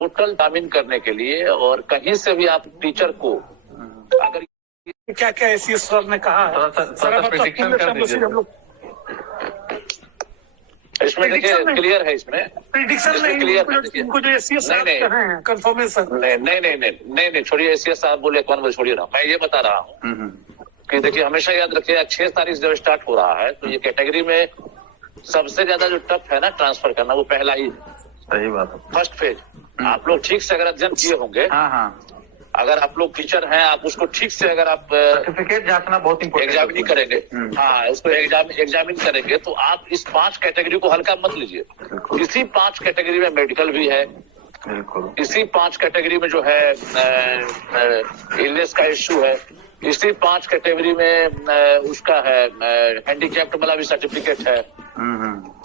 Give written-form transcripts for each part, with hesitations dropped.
Total जामीन करने के लिए और कहीं से भी आप टीचर को अगर क्या क्या एसीएस सर ने कहा है सर, हम लोग इसमें देखिए क्लियर है, इसमें प्रिडिक्शन में इनको जो एसीएस साहब कहे हैं कंफर्मेशन नहीं छोड़िए, एसीएस साहब बोले कौन बोले, छोड़िए ना, मैं ये बता रहा हूँ कि देखिए हमेशा याद रखिए 6 तारीख जब स्टार्ट हो रहा है तो ये कैटेगरी में सबसे ज्यादा जो टफ है ना ट्रांसफर करना, वो पहला ही सही बात है, फर्स्ट फेज। आप लोग ठीक से अगर अध्ययन किए होंगे, अगर आप लोग टीचर हैं, आप उसको ठीक से अगर आप सर्टिफिकेट जांचना बहुत इम्पोर्टेंट एग्जामिन करेंगे, हाँ उसको एग्जामिन करेंगे तो आप इस 5 कैटेगरी को हल्का मत लीजिए। इसी 5 कैटेगरी में मेडिकल भी है, इसी 5 कैटेगरी में जो है इलनेस का इश्यू है, इसी 5 कैटेगरी में उसका है हैंडीकैप्ड वाला भी सर्टिफिकेट है।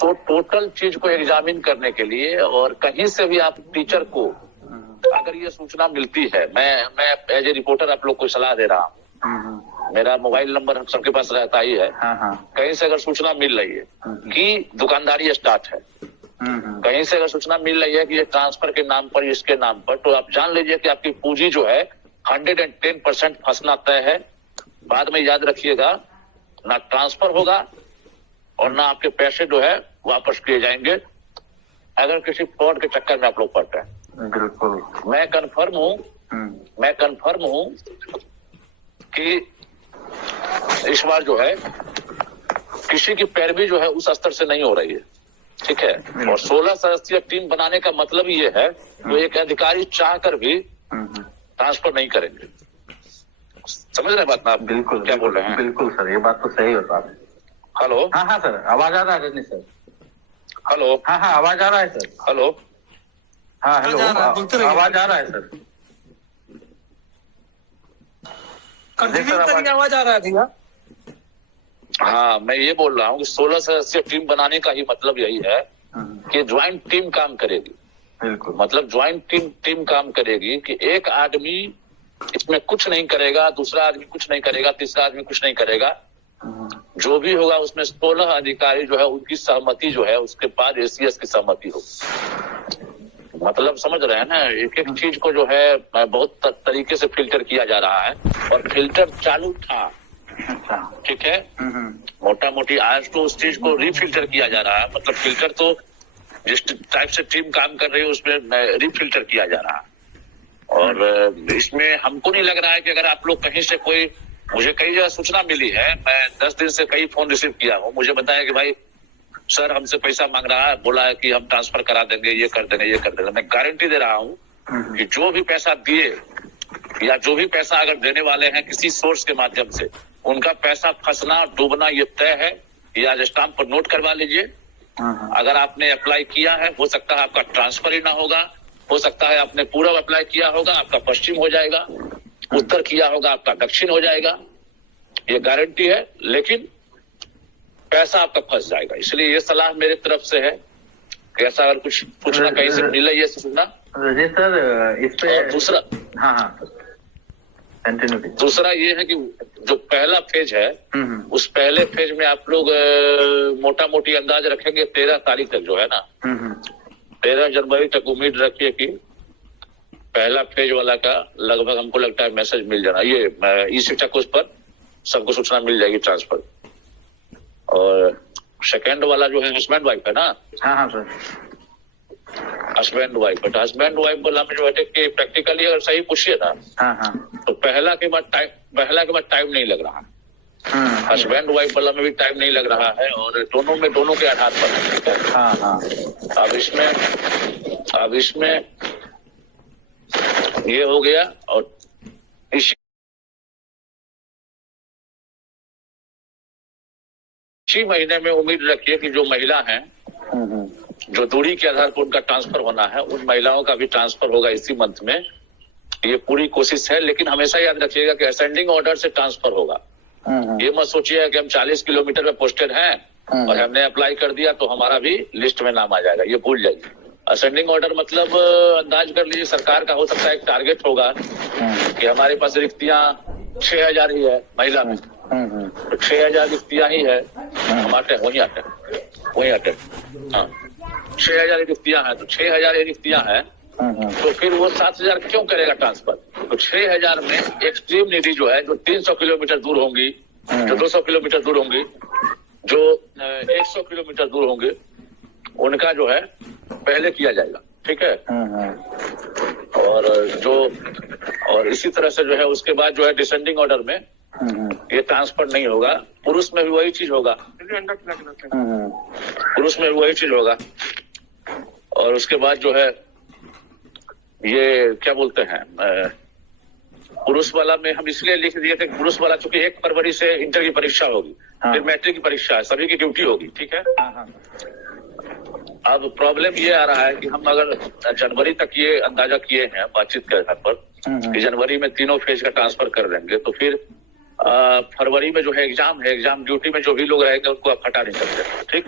तो टोटल चीज को एग्जामिन करने के लिए और कहीं से भी आप टीचर को अगर ये सूचना मिलती है, मैं एज ए रिपोर्टर आप लोग को सलाह दे रहा हूँ, मेरा मोबाइल नंबर हम सबके पास रहता ही है। कहीं से अगर सूचना मिल रही है कि दुकानदारी स्टार्ट है, कहीं से अगर सूचना मिल रही है कि ये ट्रांसफर के नाम पर, इसके नाम पर, तो आप जान लीजिए कि आपकी पूंजी जो है 110% फंसना तय है। बाद में याद रखिएगा, ना ट्रांसफर होगा और ना आपके पैसे जो है वापस किए जाएंगे अगर किसी फ्रॉड के चक्कर में आप लोग पड़ते हैं। बिल्कुल, मैं कंफर्म हूँ कि इस बार जो है किसी की पैरवी जो है उस स्तर से नहीं हो रही है, ठीक है। और 16 सदस्यीय टीम बनाने का मतलब ये है जो एक अधिकारी चाह कर भी ट्रांसफर नहीं करेंगे। समझ रहे बात ना आप? बिल्कुल क्या बोल रहे हैं? बिल्कुल सर, ये बात तो सही होता है। हेलो, हाँ सर, आवाज आ रहा है रजनी सर? हेलो, हाँ आवाज आ रहा है सर? हेलो, हाँ हेलो, आवाज आ रहा है सर? आवाज आ रहा है भैया? हाँ मैं ये बोल रहा हूँ कि 16 सदस्यीय टीम बनाने का ही मतलब यही है कि ज्वाइंट टीम काम करेगी। बिल्कुल, मतलब ज्वाइंट टीम काम करेगी कि एक आदमी इसमें कुछ नहीं करेगा, दूसरा आदमी कुछ नहीं करेगा, तीसरा आदमी कुछ नहीं करेगा। जो भी होगा उसमें 16 अधिकारी जो है उनकी सहमति जो है उसके बाद एसीएस की सहमति होगी। मतलब समझ रहे हैं ना, एक एक चीज को जो है बहुत तरीके से फिल्टर किया जा रहा है और फिल्टर चालू था, ठीक है। मोटा मोटी आज तो उस चीज को रीफिल्टर किया जा रहा है। मतलब फिल्टर तो जिस टाइप से टीम काम कर रही है उसमें रीफिल्टर किया जा रहा है। और इसमें हमको नहीं लग रहा है कि अगर आप लोग कहीं से कोई, मुझे कई जगह सूचना मिली है, मैं 10 दिन से कई फोन रिसीव किया हूँ, मुझे बताया कि भाई सर हमसे पैसा मांग रहा है, बोला है कि हम ट्रांसफर करा देंगे, ये कर देंगे, ये कर देंगे। मैं गारंटी दे रहा हूँ कि जो भी पैसा दिए या जो भी पैसा अगर देने वाले हैं किसी सोर्स के माध्यम से, उनका पैसा फंसना डूबना ये तय है। ये आज स्टाम्प पर नोट करवा लीजिए। अगर आपने अप्लाई किया है, हो सकता है आपका ट्रांसफर ही ना होगा, हो सकता है आपने पूर्व अप्लाई किया होगा, आपका पश्चिम हो जाएगा, उत्तर किया होगा, आपका दक्षिण हो जाएगा, ये गारंटी है। लेकिन पैसा आपका फंस जाएगा। इसलिए ये सलाह मेरे तरफ से है कि ऐसा अगर कुछ पूछना कहीं से मिले ये सुनना जी सर। इस पे दूसरा, दूसरा ये है कि जो पहला फेज है उस पहले फेज में आप लोग मोटा मोटी अंदाज रखेंगे 13 तारीख तक जो है ना, 13 जनवरी तक उम्मीद रखिए कि पहला फेज वाला का लगभग हमको लगता है मैसेज मिल जाना। ये ई शिक्षा कोष पर सबको सूचना मिल जाएगी ट्रांसफर। और सेकेंड वाला जो है हस्बैंड वाइफ है ना, हाँ sir, husband wife, but husband wife वाला में जो है कि प्रैक्टिकली अगर सही पूछिए ना, तो पहला के बाद टाइम नहीं लग रहा, हस्बैंड वाइफ वाला में भी टाइम नहीं लग रहा है और दोनों में दोनों के आधार पर। अब इसमें ये हो गया। और इसी महीने में उम्मीद रखिए कि जो महिला हैं जो दूरी के आधार पर उनका ट्रांसफर होना है, उन महिलाओं का भी ट्रांसफर होगा इसी मंथ में। ये पूरी कोशिश है, लेकिन हमेशा याद रखिएगा कि असेंडिंग ऑर्डर से ट्रांसफर होगा। ये मत सोचिए कि हम 40 किलोमीटर में पोस्टेड हैं और हमने अप्लाई कर दिया तो हमारा भी लिस्ट में नाम आ जाएगा, ये भूल जाइए। असेंडिंग ऑर्डर मतलब अंदाज कर लीजिए सरकार का हो सकता है एक टारगेट होगा कि हमारे पास रिक्तियां 6000 ही है महिला में, तो 6000 रिक्तियां ही है, हम आते वही आते हाँ 6000 रिक्तियां हैं, तो 6000 रिक्तियां हैं तो फिर वो 7,000 क्यों करेगा ट्रांसफर? तो 6,000 में एक्सट्रीम निधि जो है, जो 300 किलोमीटर दूर होंगी, जो 200 किलोमीटर दूर होंगी, जो 100 किलोमीटर दूर होंगे, उनका जो है पहले किया जाएगा। ठीक है। और इसी तरह से जो है उसके बाद जो है डिसेंडिंग ऑर्डर में ये ट्रांसफर नहीं होगा। पुरुष में भी वही चीज होगा, पुरुष में भी वही चीज होगा। और उसके बाद जो है ये क्या बोलते हैं, पुरुष वाला में हम इसलिए लिख दिए थे, पुरुष वाला चूंकि 1 फरवरी से इंटर की परीक्षा होगी, फिर मैट्रिक की परीक्षा है, सभी की ड्यूटी होगी। ठीक है। अब प्रॉब्लम ये आ रहा है कि हम अगर जनवरी तक ये अंदाजा किए हैं बातचीत के आधार पर कि जनवरी में तीनों फेज का ट्रांसफर कर देंगे, तो फिर फरवरी में जो है एग्जाम है, एग्जाम ड्यूटी में जो भी लोग रहेंगे उनको आप हटा नहीं सकते। ठीक।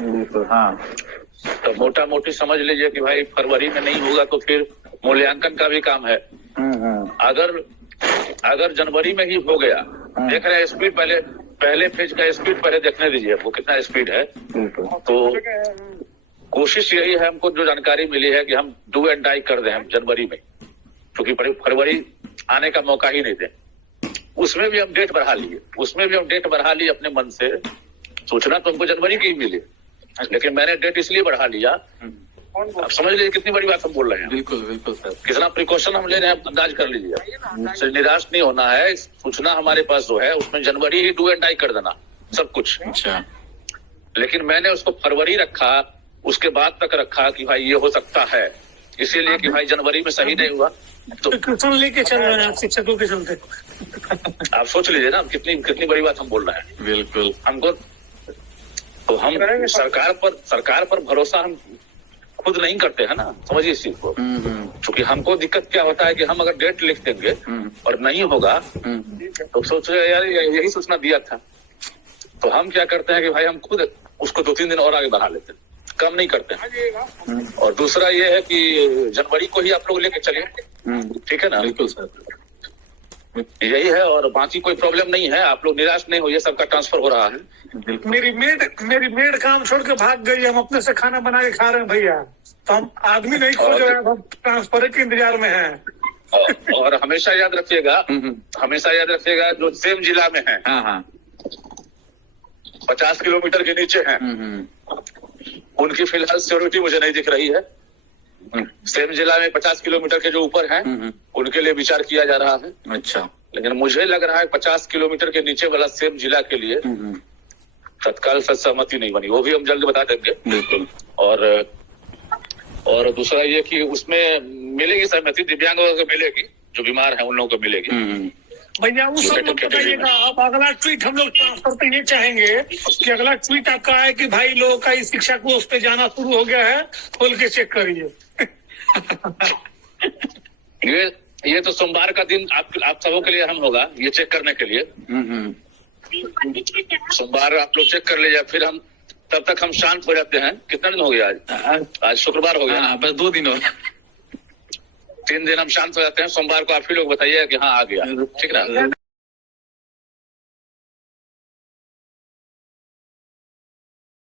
तो मोटा मोटी समझ लीजिए कि भाई फरवरी में नहीं होगा तो फिर मूल्यांकन का भी काम है। अगर जनवरी में ही हो गया, देख रहे हैं स्पीड, पहले फेज का स्पीड पहले देखने दीजिए आपको कितना स्पीड है। तो कोशिश यही है, हमको जो जानकारी मिली है कि हम डू एंड डाई कर दें हम जनवरी में, क्योंकि फरवरी आने का मौका ही नहीं दें। उसमें भी हम डेट बढ़ा लिए अपने मन से। सूचना तो हमको जनवरी की ही मिली, लेकिन मैंने डेट इसलिए बढ़ा लिया, आप समझ लीजिए कितनी बड़ी बात हम बोल रहे हैं। बिल्कुल बिल्कुल सर, कितना प्रिकॉशन हम ले रहे हैं, अंदाज कर लीजिए। निराश नहीं होना है, सूचना हमारे पास जो है उसमें जनवरी ही डू एंड डाई कर देना सब कुछ। अच्छा। लेकिन मैंने उसको फरवरी रखा, उसके बाद तक रखा कि भाई ये हो सकता है, इसीलिए कि भाई जनवरी में सही नहीं हुआ तो लेके चल रहे हैं शिक्षकों के चलते। आप सोच लीजिए ना कितनी बड़ी बात हम बोल रहे हैं। बिल्कुल। हमको तो हम सरकार पर भरोसा हम खुद नहीं करते हैं ना, समझिए इस चीज को। क्योंकि हमको दिक्कत क्या होता है कि हम अगर डेट लिख देंगे और नहीं होगा तो सोच रहे यार यही सूचना दिया था, तो हम क्या करते हैं कि भाई हम खुद उसको 2-3 दिन और आगे बढ़ा लेते हैं, कम नहीं करते हैं। और दूसरा ये है कि जनवरी को ही आप लोग लेके चलिए। ठीक है ना। बिल्कुल सर, यही है, और बाकी कोई प्रॉब्लम नहीं है। आप लोग निराश नहीं होइए, सबका ट्रांसफर हो रहा है। मेरी मेड काम छोड़ के भाग गई, हम अपने से खाना बना के खा रहे हैं भैया, तो हम आदमी नहीं खोज रहे हैं, हम ट्रांसफर के इंतजार में हैं। और हमेशा याद रखिएगा जो सेम जिला में है, 50 किलोमीटर के नीचे हैं, उनकी फिलहाल सिक्योरिटी मुझे नहीं दिख रही है। सेम जिला में 50 किलोमीटर के जो ऊपर हैं उनके लिए विचार किया जा रहा है। अच्छा। लेकिन मुझे लग रहा है 50 किलोमीटर के नीचे वाला सेम जिला के लिए तत्काल सहमति नहीं बनी, वो भी हम जल्द बता देंगे। बिल्कुल। और दूसरा ये कि उसमें मिलेगी सहमति, दिव्यांगों को मिलेगी, जो बीमार है उन लोगों को मिलेगी। भैया वो सब लोग बताइएगा। अब अगला ट्वीट हम लोग ट्रांसफर पे ये चाहेंगे कि अगला ट्वीट आपका है कि भाई लोगों का इस शिक्षा को उस पे जाना शुरू हो गया है, खोल के चेक करिए। ये तो सोमवार का दिन आप सबों के लिए हम होगा ये चेक करने के लिए। सोमवार आप लोग चेक कर लीजिए, फिर हम तब तक हम शांत हो जाते हैं। कितना दिन हो गया आज शुक्रवार हो गया, बस 2 दिन और 3 दिन हम शांत हो जाते हैं। सोमवार को आप ही लोग बताइए कि हाँ आ गया। ठीक ना।